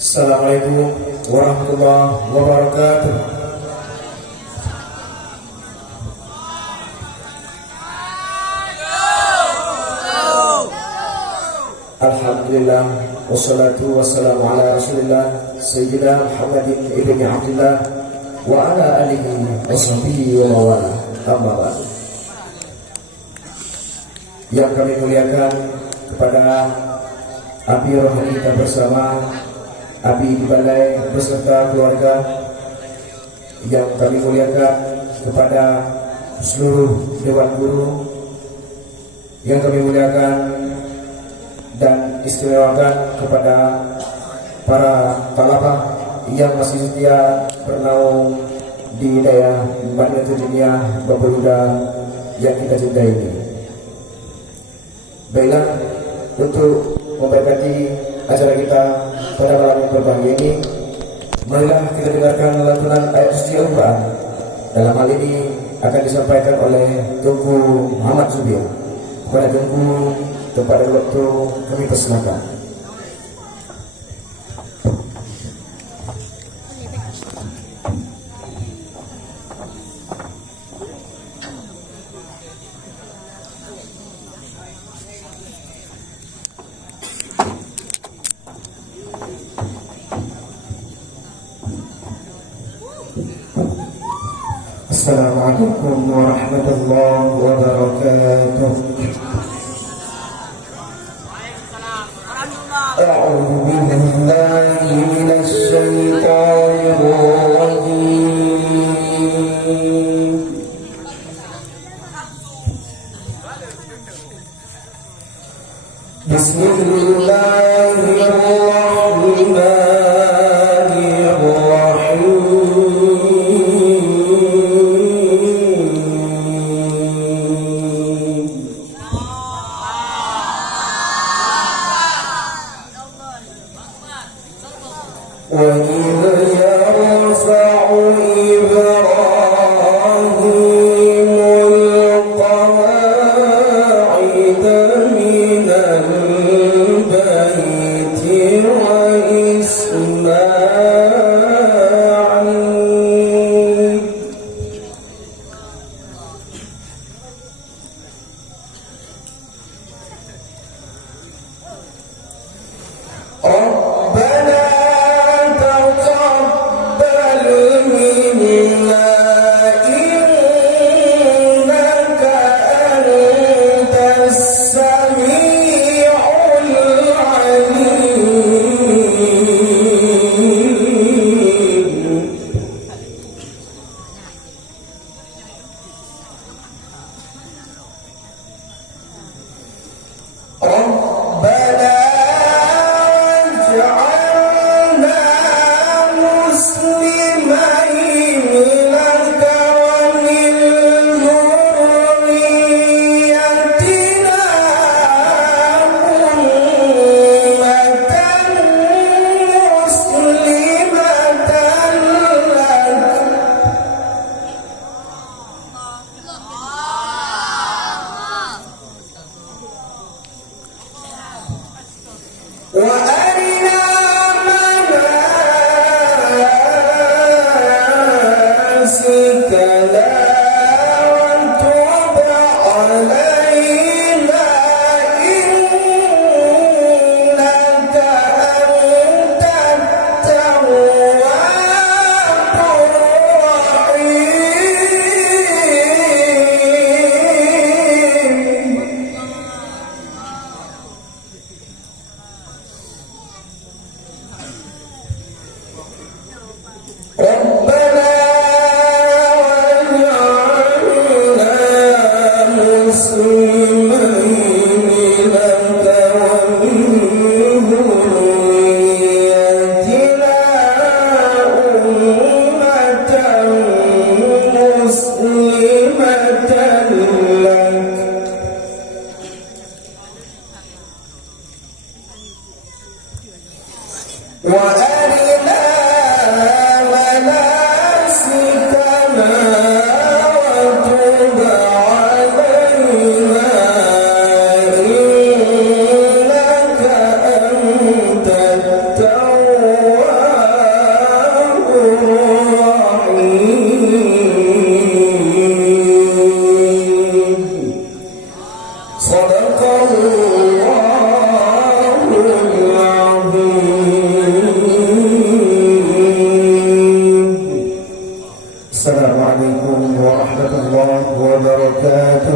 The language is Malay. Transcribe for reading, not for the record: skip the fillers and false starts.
Assalamualaikum warahmatullahi wabarakatuh. Alhamdulillah wassalatu wassalamu ala Rasulillah Sayyidina Muhammadin ibni Abdillah wa ala alihi wa sahbihi wa mawala. Amma ba'du. Yang kami muliakan kepada Abi rohani kita bersama, Abi di balai beserta keluarga, yang kami muliakan kepada seluruh dewan guru, yang kami muliakan dan istimewakan kepada para talabah yang masih setia bernaung di daerah Madinatul Dunia Babaluda yang kita cintai ini. Baiklah, untuk memberkati acara kita pada malam yang berbahagia ini, marilah kita dengarkan lantunan ayat suci Al-Quran. Dalam hal ini akan disampaikan oleh Tunku Muhammad Zubir. Kepada Tunku, kepada waktu kami persilakan. Assalamualaikum warahmatullahi wabarakatuh. A'udzu billahi minasy syaithanir rajim. Bismillahirrahmanirrahim. Assalamualaikum warahmatullahi wabarakatuh.